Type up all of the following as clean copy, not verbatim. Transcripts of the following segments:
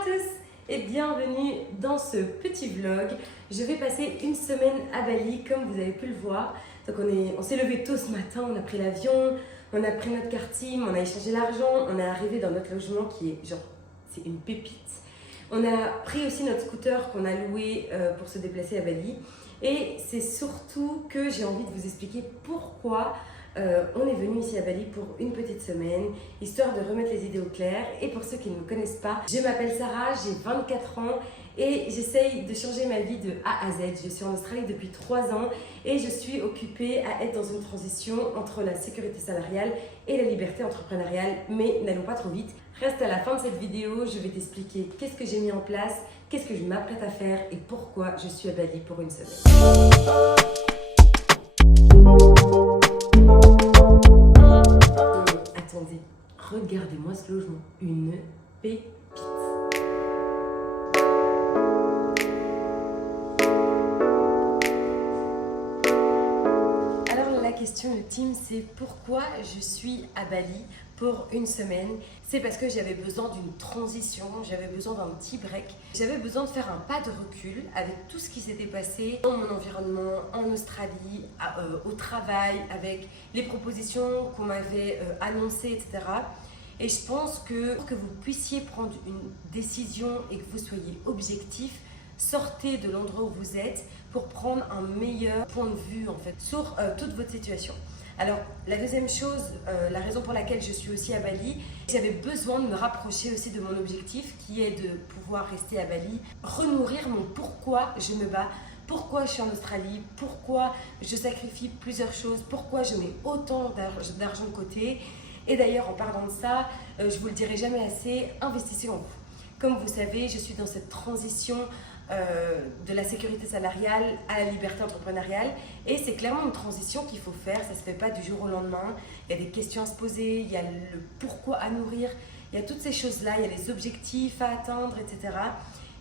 à tous et bienvenue dans ce petit vlog. Je vais passer une semaine à Bali comme vous avez pu le voir. Donc on s'est levé tôt ce matin, on a pris l'avion, on a pris notre carte SIM, on a échangé l'argent, on est arrivé dans notre logement qui est genre, c'est une pépite. On a pris aussi notre scooter qu'on a loué pour se déplacer à Bali. Et c'est surtout que j'ai envie de vous expliquer pourquoi on est venu ici à Bali pour une petite semaine, histoire de remettre les idées au clair. Et pour ceux qui ne me connaissent pas, je m'appelle Sarah, j'ai 24 ans et j'essaye de changer ma vie de A à Z. Je suis en Australie depuis 3 ans et je suis occupée à être dans une transition entre la sécurité salariale et la liberté entrepreneuriale. Mais n'allons pas trop vite. Reste à la fin de cette vidéo, je vais t'expliquer qu'est-ce que j'ai mis en place, qu'est-ce que je m'apprête à faire et pourquoi je suis à Bali pour une semaine. Attendez, regardez-moi ce logement, une pépite. Alors la question ultime, c'est pourquoi je suis à Bali pour une semaine. C'est parce que j'avais besoin d'une transition, j'avais besoin d'un petit break. J'avais besoin de faire un pas de recul avec tout ce qui s'était passé dans mon environnement, en Australie, au travail, avec les propositions qu'on m'avait annoncées, etc. Et je pense que pour que vous puissiez prendre une décision et que vous soyez objectif, sortez de l'endroit où vous êtes pour prendre un meilleur point de vue en fait, sur toute votre situation. Alors, la deuxième chose, la raison pour laquelle je suis aussi à Bali, j'avais besoin de me rapprocher aussi de mon objectif qui est de pouvoir rester à Bali, renourrir mon pourquoi je me bats, pourquoi je suis en Australie, pourquoi je sacrifie plusieurs choses, pourquoi je mets autant d'argent de côté. Et d'ailleurs, en parlant de ça, je vous le dirai jamais assez, investissez en vous. Comme vous savez, je suis dans cette transition de la sécurité salariale à la liberté entrepreneuriale et c'est clairement une transition qu'il faut faire, ça ne se fait pas du jour au lendemain. Il y a des questions à se poser, il y a le pourquoi à nourrir, il y a toutes ces choses-là, il y a les objectifs à atteindre, etc.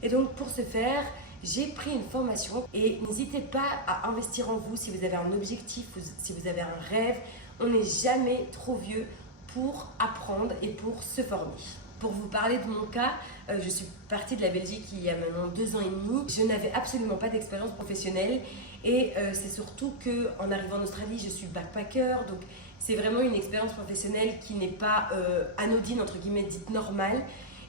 Et donc pour ce faire, j'ai pris une formation et n'hésitez pas à investir en vous si vous avez un objectif, si vous avez un rêve. On n'est jamais trop vieux pour apprendre et pour se former. Pour vous parler de mon cas, je suis partie de la Belgique il y a maintenant 2 ans et demi. Je n'avais absolument pas d'expérience professionnelle et c'est surtout qu'en arrivant en Australie, je suis backpacker. Donc c'est vraiment une expérience professionnelle qui n'est pas anodine, entre guillemets, dite normale.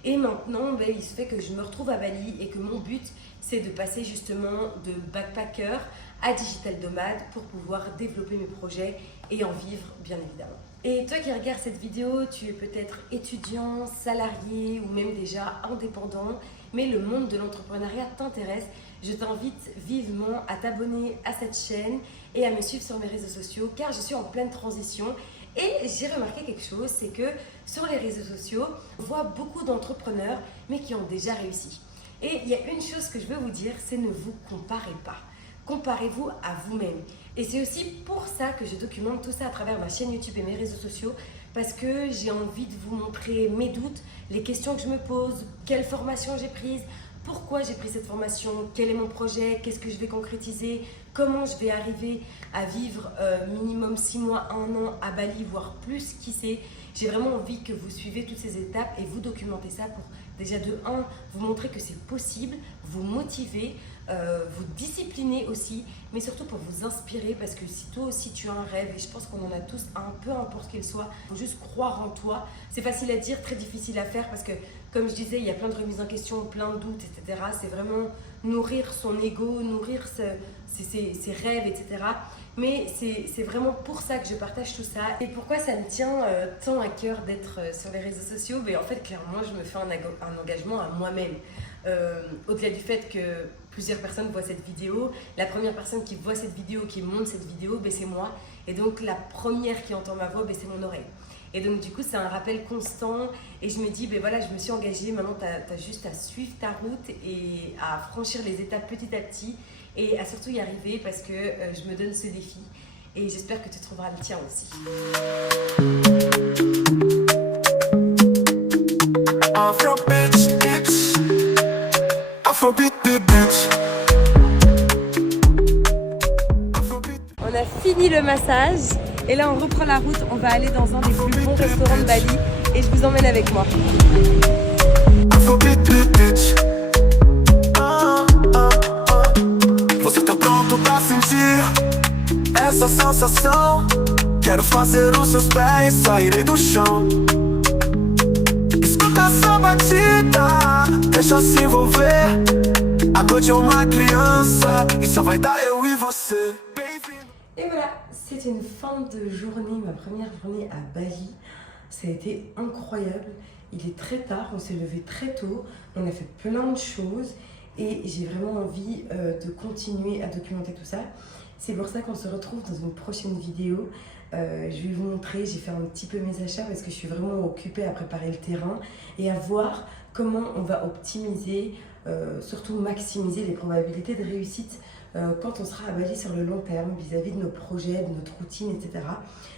Et maintenant, il se fait que je me retrouve à Bali et que mon but, c'est de passer justement de backpacker à digital nomade pour pouvoir développer mes projets et en vivre, bien évidemment. Et toi qui regardes cette vidéo, tu es peut-être étudiant, salarié ou même déjà indépendant, mais le monde de l'entrepreneuriat t'intéresse. Je t'invite vivement à t'abonner à cette chaîne et à me suivre sur mes réseaux sociaux car je suis en pleine transition. Et j'ai remarqué quelque chose, c'est que sur les réseaux sociaux, on voit beaucoup d'entrepreneurs mais qui ont déjà réussi. Et il y a une chose que je veux vous dire, c'est ne vous comparez pas. Comparez-vous à vous-même. Et c'est aussi pour ça que je documente tout ça à travers ma chaîne YouTube et mes réseaux sociaux parce que j'ai envie de vous montrer mes doutes, les questions que je me pose, quelle formation j'ai prise, pourquoi j'ai pris cette formation, quel est mon projet, qu'est-ce que je vais concrétiser, comment je vais arriver à vivre minimum 6 mois, 1 an à Bali, voire plus, qui sait. J'ai vraiment envie que vous suivez toutes ces étapes et vous documentez ça pour déjà de 1, vous montrer que c'est possible, vous motiver, vous discipliner aussi, mais surtout pour vous inspirer parce que si toi aussi tu as un rêve, et je pense qu'on en a tous un, peu importe qu'il soit, il faut juste croire en toi. C'est facile à dire, très difficile à faire parce que comme je disais, il y a plein de remises en question, plein de doutes, etc. C'est vraiment nourrir son ego, nourrir ses rêves, etc. Mais c'est vraiment pour ça que je partage tout ça. Et pourquoi ça me tient tant à cœur d'être sur les réseaux sociaux? En fait, clairement, je me fais un engagement à moi-même. Au-delà du fait que plusieurs personnes voient cette vidéo, la première personne qui voit cette vidéo, qui monte cette vidéo, c'est moi. Et donc, la première qui entend ma voix, c'est mon oreille. Et donc, du coup, c'est un rappel constant. Et je me dis, voilà, je me suis engagée. Maintenant, tu as juste à suivre ta route et à franchir les étapes petit à petit et à surtout y arriver parce que je me donne ce défi. Et j'espère que tu trouveras le tien aussi. On a fini le massage et là on reprend la route, on va aller dans un des plus bons restaurants de Bali et je vous emmène avec moi. quero fazer os seus pés saírem do chão. Escuta essa batida, deixa se envolver. A noite é uma criança e só vai dar eu e você. Et voilà, c'est une fin de journée, ma première journée à Bali. Ça a été incroyable. Il est très tard, on s'est levé très tôt, on a fait plein de choses et j'ai vraiment envie de continuer à documenter tout ça. C'est pour ça qu'on se retrouve dans une prochaine vidéo. Je vais vous montrer, j'ai fait un petit peu mes achats parce que je suis vraiment occupée à préparer le terrain et à voir comment on va optimiser, surtout maximiser les probabilités de réussite quand on sera à Bali sur le long terme vis-à-vis de nos projets, de notre routine, etc.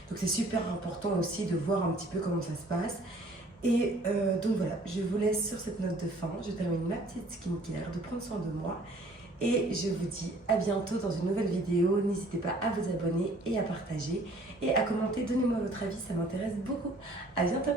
Donc c'est super important aussi de voir un petit peu comment ça se passe. Et donc voilà, je vous laisse sur cette note de fin. Je termine ma petite skincare, de prendre soin de moi. Et je vous dis à bientôt dans une nouvelle vidéo. N'hésitez pas à vous abonner et à partager et à commenter. Donnez-moi votre avis, ça m'intéresse beaucoup. À bientôt!